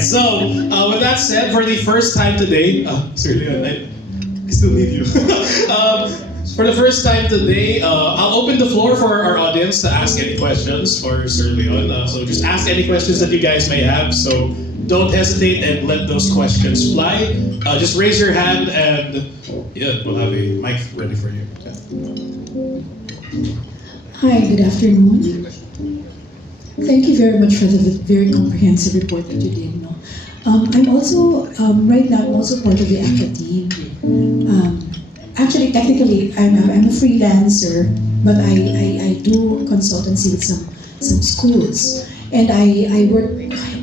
right, so with that said, for the first time today, Sir Leon, I still need you. For the first time today, I'll open the floor for our audience to ask any questions for Sir Leon. So just ask any questions that you guys may have. So don't hesitate and let those questions fly. Just raise your hand and yeah, we'll have a mic ready for you. Hi, good afternoon. Thank you very much for the very comprehensive report that you did. No? I'm also, right now, I'm also part of the Ating. Actually, technically, I'm a freelancer, but I do consultancy with some schools. And I work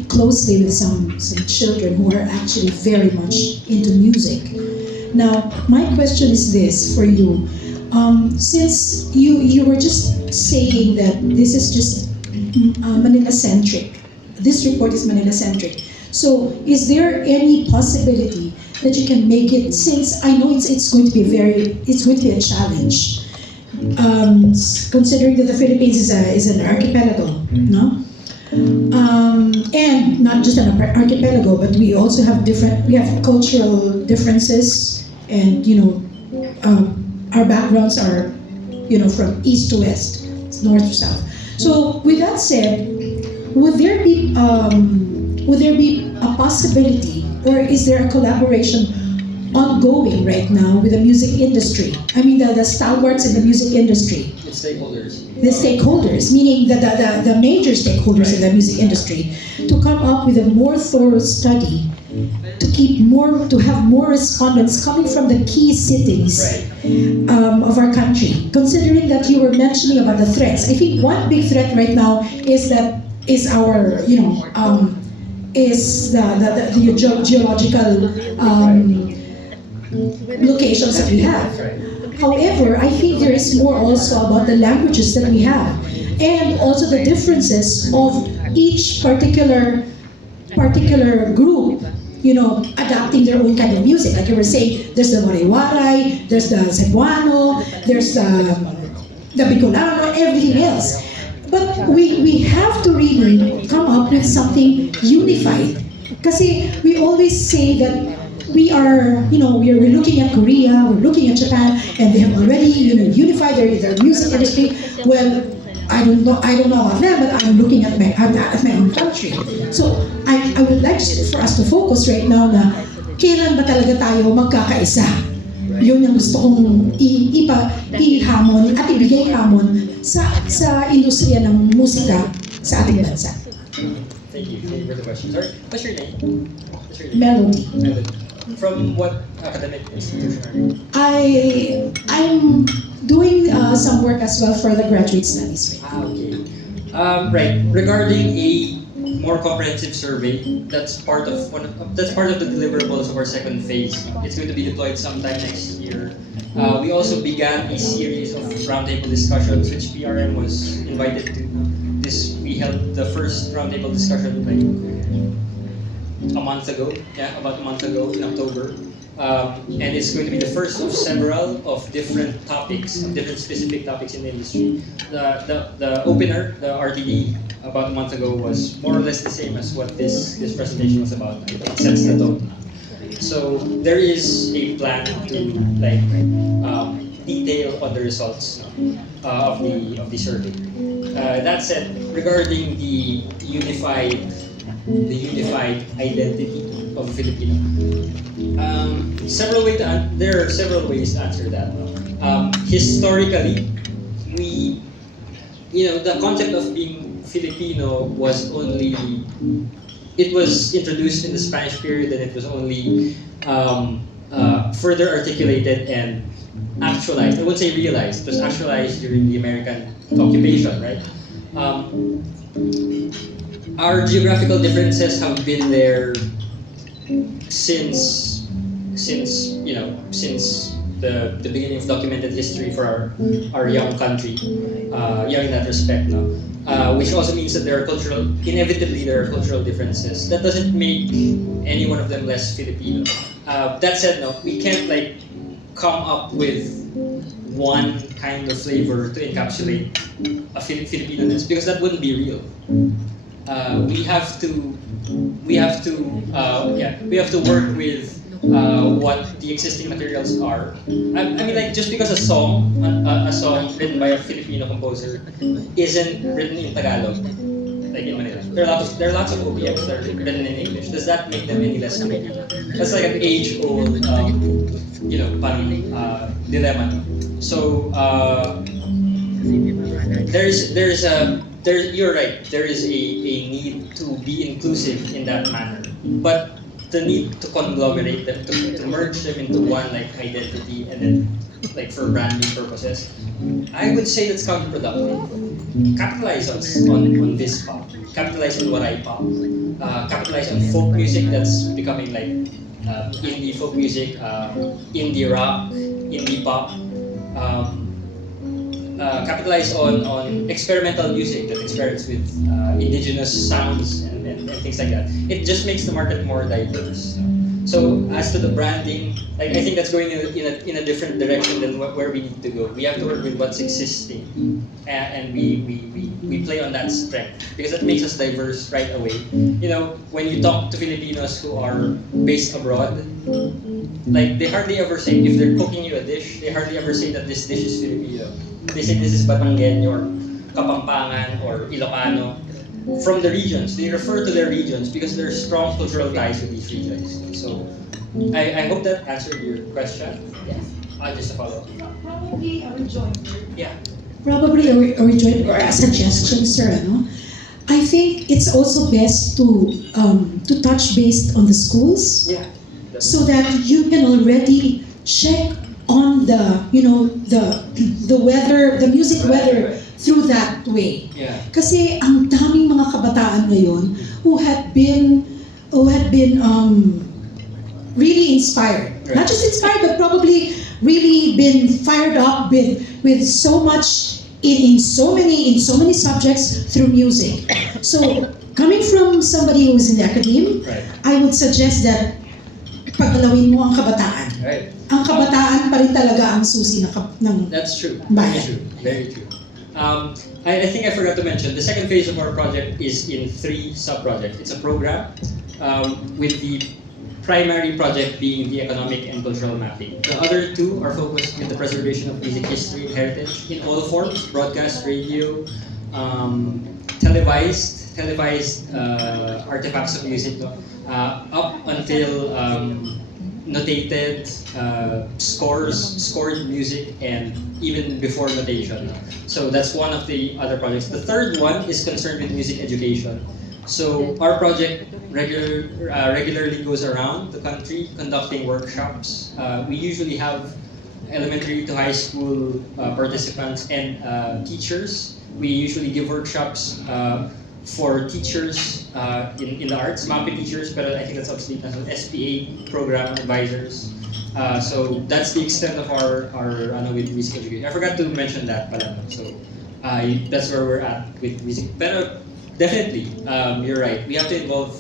closely with some children who are actually very much into music. Now, my question is this for you. Since you were just saying that this is just Manila-centric, this report is Manila-centric. So, is there any possibility that you can make it? Since I know it's going to be a challenge, considering that the Philippines is an archipelago, no? And not just an archipelago, but we also have cultural differences, and our backgrounds are, from east to west, north to south. So with that said, would there be a possibility, or is there a collaboration ongoing right now with the music industry? I mean, the stalwarts in the music industry. The stakeholders. The stakeholders, meaning the major stakeholders in the music industry, to come up with a more thorough study, to have more respondents coming from the key cities of our country. Considering that you were mentioning about the threats, I think one big threat right now is our the geological locations that we have. However, I think there is more also about the languages that we have, and also the differences of each particular group, adapting their own kind of music. Like you were saying, there's the Waray-Waray, there's the Cebuano, there's the Bicolano, everything else. But we have to really come up with something unified. Kasi we always say that we are, we're looking at Korea, we're looking at Japan, and they have already, unified their music industry. Well, I don't know about them, but I'm looking at my own country. So I would like for us to focus right now na kailan ba talaga tayo magkakaisa. Yun yung gusto kong ihamon at ibigay hamon sa industriya ng musika sa ating bansa. Thank you for the question. Sorry, what's your name? Melody. From what academic institution are you? I'm doing some work as well for the graduate studies. Okay. Right. Regarding a more comprehensive survey, that's part of the deliverables of our second phase. It's going to be deployed sometime next year. We also began a series of roundtable discussions, which PRM was invited to. We held the first roundtable discussion about a month ago in October. And it's going to be the first of several of different specific topics in the industry. The opener, the RTD, about a month ago was more or less the same as what this presentation was about. It sets the tone. So there is a plan to detail on the results of the survey. That said, regarding the unified identity of a Filipino, there are several ways to answer that. Historically, the concept of being Filipino was introduced in the Spanish period, and it was only further articulated and actualized. I wouldn't say realized, it was actualized during the American occupation, right? Our geographical differences have been there since the beginning of documented history for our young country, young in that respect, no? Which also means that inevitably there are cultural differences. That doesn't make any one of them less Filipino. That said, no, we can't come up with one kind of flavor to encapsulate a Filipinoness, because that wouldn't be real. we have to work with what the existing materials are. I mean, like, just because a song written by a Filipino composer isn't written in Tagalog, like in Manila, there are lots of OPMs that are written in English. Does that make them any less great? That's like an age-old, parang dilemma. So you're right. There is a need to be inclusive in that manner, but the need to conglomerate them, to merge them into one like identity, and then like for branding purposes, I would say that's counterproductive. Capitalize on this pop, capitalize on what I pop, capitalize on folk music that's becoming like indie folk music, indie rock, indie pop. Capitalize on experimental music that experiments with indigenous sounds and things like that. It just makes the market more diverse. So as to the branding, like I think that's going in a different direction than where we need to go. We have to work with what's existing, and we play on that strength because that makes us diverse right away. When you talk to Filipinos who are based abroad, like they hardly ever say, if they're cooking you a dish, they hardly ever say that this dish is Filipino. They say this is Batanggenyo or Kapampangan or Ilocano. From the regions, they refer to their regions because there are strong cultural ties with these regions. So, I hope that answered your question. Yes. Just a follow-up. Probably a rejoinder. Yeah. Probably a rejoinder or a suggestion, sir. I think it's also best to touch based on the schools, Yeah. so that you can already check on the weather, the music weather through that way. Yeah. Kasi ang daming mga kabataan ngayon who had been really inspired. Right. Not just inspired, but probably really been fired up with so much in so many subjects through music. So coming from somebody who is in the academe, Right. I would suggest that paggalawin mo ang kabataan. Right. Ang kabataan pa rin talaga ang susi ng That's true. bayan. Very true. Very true. I think I forgot to mention, the second phase of our project is in 3 sub-projects. It's a program with the primary project being the economic and cultural mapping. The other 2 are focused on the preservation of music history and heritage in all forms: broadcast, radio, televised artifacts of music, up until notated scored music, and even before notation. So that's one of the other projects. The third one is concerned with music education. So our project regularly goes around the country conducting workshops. We usually have elementary to high school participants and teachers. We usually give workshops for teachers in the arts, MAPE teachers, but I think that's obsolete now, so SPA program advisors. So that's the extent of our with music education. I forgot to mention that pala. So that's where we're at with music. Pero definitely, you're right. We have to involve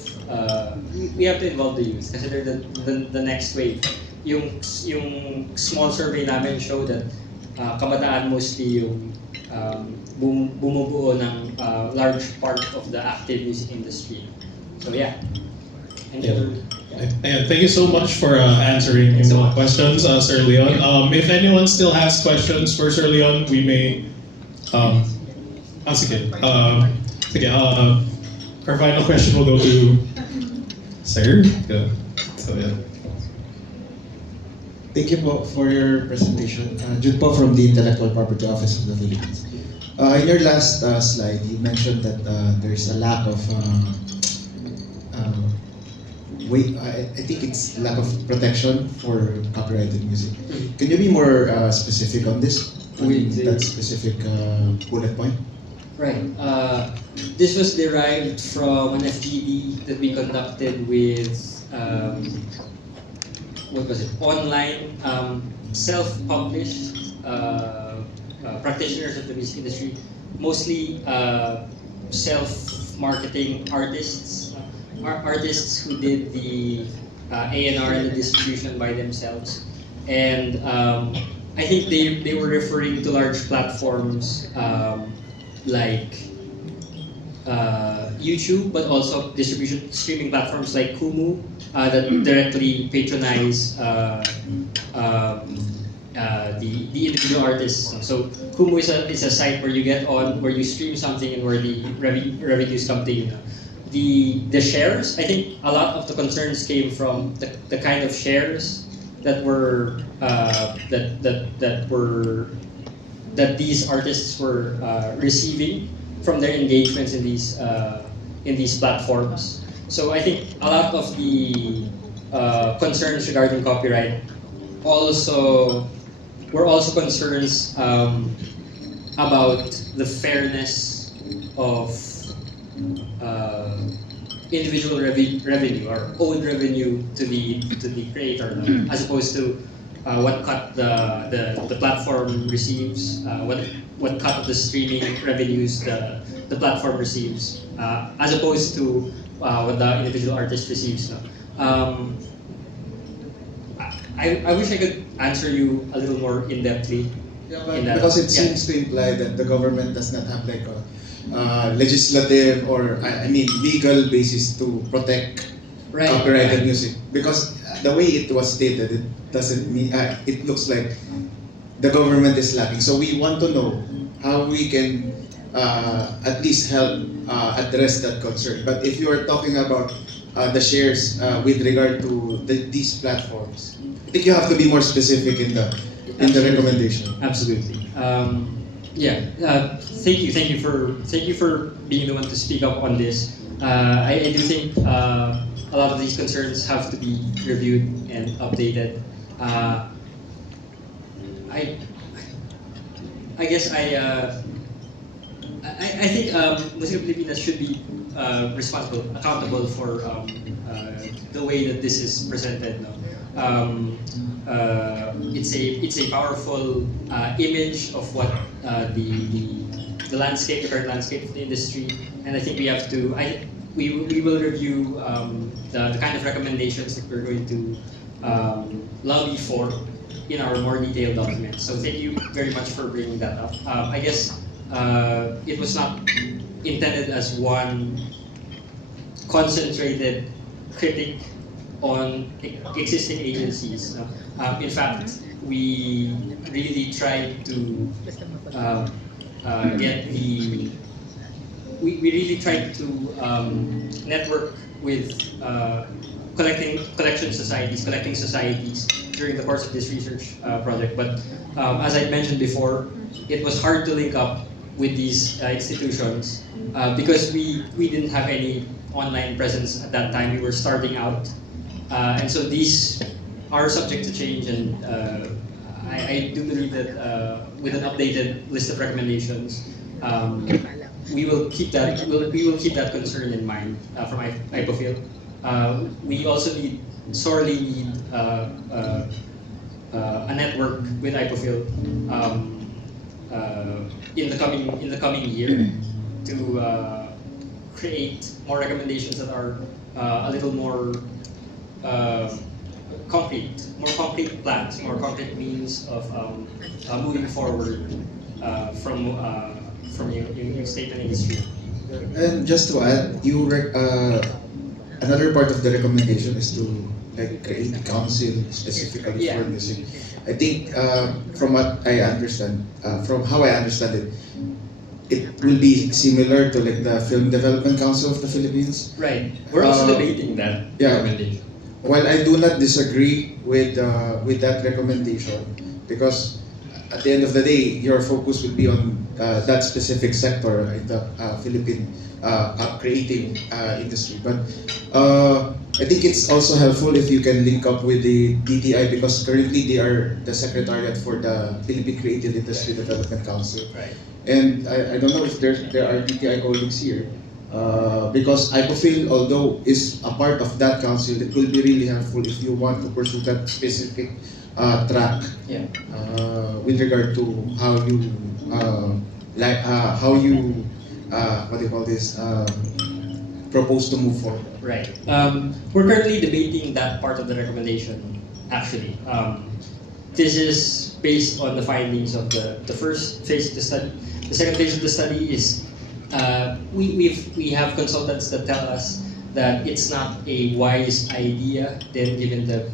the youth kasi they're the next wave. Yung small survey namin show that kabataan mostly yung bumubuo ng large part of the active music industry. So yeah. Thank you. And thank you so much for answering yung questions, Sir Leon. If anyone still has questions for Sir Leon, we may. Sige. Our final question will go to Sir. Go. So yeah. Thank you po for your presentation. Jude po from the Intellectual Property Office of the Philippines. In your last slide, you mentioned that there's a lack of I think it's lack of protection for copyrighted music. Can you be more specific on this? That specific bullet point? Right. This was derived from an FGD that we conducted with online self-published practitioners of the music industry, mostly self-marketing artists, artists who did the A&R and the distribution by themselves. And I think they were referring to large platforms like YouTube, but also distribution streaming platforms like Kumu that directly patronize the individual artists. So Kumu is a site where you get on, where you stream something and where the revenues come to you. The shares, I think a lot of the concerns came from the kind of shares that were that these artists were receiving from their engagements in these platforms. So I think a lot of the concerns regarding copyright also were also concerns about the fairness of individual revenue or owed revenue to the creator, no? As opposed to what cut the platform receives, what cut of the streaming revenues the platform receives, as opposed to what the individual artist receives. No? I wish I could answer you a little more in-depthly. Yeah, but because it seems to imply that the government does not have like a legislative or I mean legal basis to protect copyrighted music. Because the way it was stated, it doesn't mean it looks like the government is lacking. So we want to know how we can at least help address that concern. But if you are talking about the shares with regard to these platforms, I think you have to be more specific in the recommendation. Absolutely. Thank you for being the one to speak up on this. I do think a lot of these concerns have to be reviewed and updated. I guess I think Muslim Filipinas should be accountable for the way that this is presented. No? It's a powerful image of what the landscape, the current landscape of the industry, and I think we have to. We will review the kind of recommendations that we're going to lobby for in our more detailed documents. So thank you very much for bringing that up. I guess it was not intended as one concentrated critic on existing agencies. In fact, we really tried to we really tried to network with collecting societies during the course of this research project. But as I mentioned before, it was hard to link up with these institutions because we didn't have any online presence at that time. We were starting out. And so these are subject to change, and I do believe that with an updated list of recommendations, we will keep that concern in mind from IPOFIL. We also sorely need a network with IPOFIL in the coming year to create more recommendations that are a little more concrete plans, more concrete means of moving forward from your state and industry. And just to add, another part of the recommendation is to like create a council specifically for music. I think from what I understand, from how I understand it, it will be similar to like the Film Development Council of the Philippines. Right. We're also debating that recommendation. While I do not disagree with that recommendation, because at the end of the day, your focus will be on that specific sector in the Philippine creative industry. But I think it's also helpful if you can link up with the DTI, because currently they are the secretariat for the Philippine Creative Industry Development Council. Right. And I don't know if there are DTI colleagues here. Because IPOFIL, although is a part of that council, it will be really helpful if you want to pursue that specific track with regard to how you what do you call this, propose to move forward. Right. We're currently debating that part of the recommendation. Actually, this is based on the findings of the first phase of the study. The second phase of the study is we have consultants that tell us that it's not a wise idea, then given the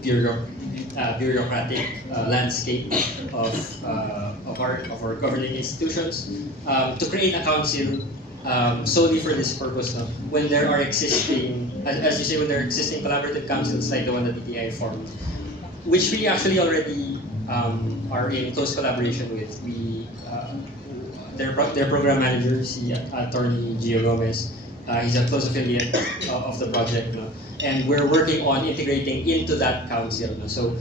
bureaucratic landscape of our governing institutions, to create a council solely for this purpose. No? When there are existing, as you say, when there are existing collaborative councils like the one that DTI formed, which we actually already are in close collaboration with. Their program manager, si Attorney Gio Gomez, he's a close affiliate of the project, no? And we're working on integrating into that council. No? So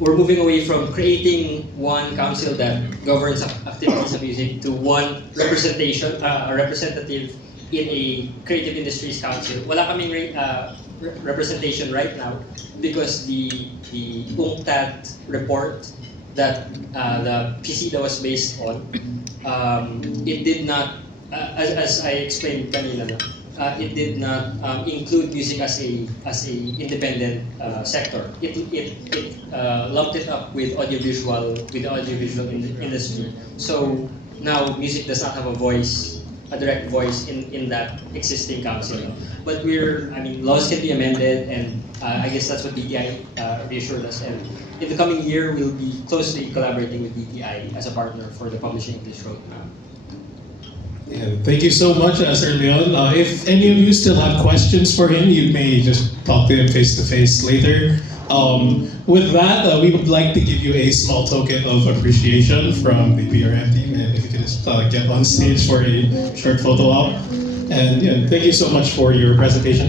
we're moving away from creating one council that governs activities of music to one representation, a representative in a creative industries council. Wala kaming representation right now because the UNCTAD report that the PCDA was based on, it did not, as I explained kanina, it did not include music as a independent sector. It lumped it up with audiovisual industry. So now music does not have a direct voice in that existing council. But laws can be amended, and I guess that's what DTI reassured us. And in the coming year, we'll be closely collaborating with DTI as a partner for the publishing of this roadmap. Yeah, thank you so much, Sir Leon. If any of you still have questions for him, you may just talk to him face to face later. With that, we would like to give you a small token of appreciation from the PRM team, and if you can just get on stage for a short photo op. And yeah, thank you so much for your presentation.